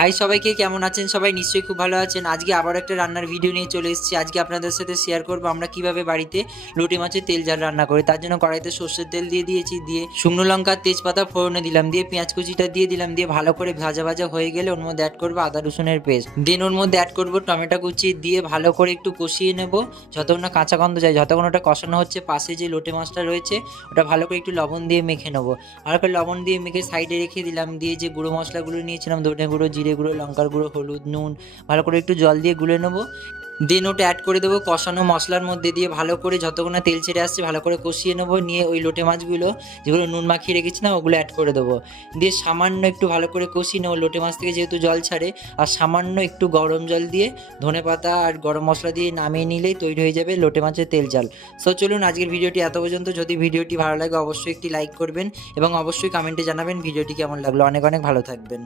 High সবাইকে, কেমন আছেন সবাই? নিশ্চয়ই খুব ভালো আছেন। আজকে আবার একটা রান্নার ভিডিও নিয়ে চলে এসেছি। আজকে আপনাদের সাথে শেয়ার করব আমরা কিভাবে বাড়িতে লোটে মাছের তেল ঝাল রান্না করি। তার জন্য কড়াইতে সর্ষের তেল দিয়ে দিয়েছি, দিয়ে শুকনো লঙ্কা তেজপাতা ফোড়নে দিলাম, দিয়ে পেঁয়াজ কুচিটা দিয়ে দিলাম, দিয়ে ভালো করে ভাজা ভাজা হয়ে গেলে ওর মধ্যে অ্যাড করবো আদা রসুনের পেস্ট, দেন ওর মধ্যে অ্যাড করবো টমেটো কুচি, দিয়ে ভালো করে একটু কষিয়ে নেব যতক্ষণ না কাঁচা গন্ধ যায়। যতক্ষণ ওটা কষানো হচ্ছে পাশে যে লোটে মাছটা রয়েছে ওটা ভালো করে একটু লবণ দিয়ে মেখে নেবো। ভালো করে লবণ দিয়ে মেখে সাইডে রেখে দিলাম, দিয়ে যে গুঁড়ো মশলাগুলো নিয়েছিলাম ধনে গুঁড়ো, জিরে গুঁড়ো, লঙ্কার গুঁড়ো, হলুদ, নুন ভালো করে একটু জল দিয়ে গুলে নেবো। দেন ওটা অ্যাড করে দেবো কষানো মশলার মধ্যে, দিয়ে ভালো করে যতক্ষণ না তেল ছেড়ে আসছে ভালো করে কষিয়ে নেবো। নিয়ে ওই লোটে মাছগুলো যেগুলো নুন মাখিয়ে রেখেছিলাম ওগুলো অ্যাড করে দেবো, দিয়ে সামান্য একটু ভালো করে কষিয়ে নেবো। লোটে মাছ থেকে যেহেতু জল ছাড়ে, আর সামান্য একটু গরম জল দিয়ে ধনেপাতা আর গরম মশলা দিয়ে নামিয়ে নিলেই তৈরি হয়ে যাবে লোটে মাছের তেল ঝাল। সো চলুন আজকের ভিডিওটি এত পর্যন্ত। যদি ভিডিওটি ভালো লাগে অবশ্যই একটি লাইক করবেন এবং অবশ্যই কমেন্টে জানাবেন ভিডিওটি কেমন লাগলো। অনেক অনেক ভালো থাকবেন।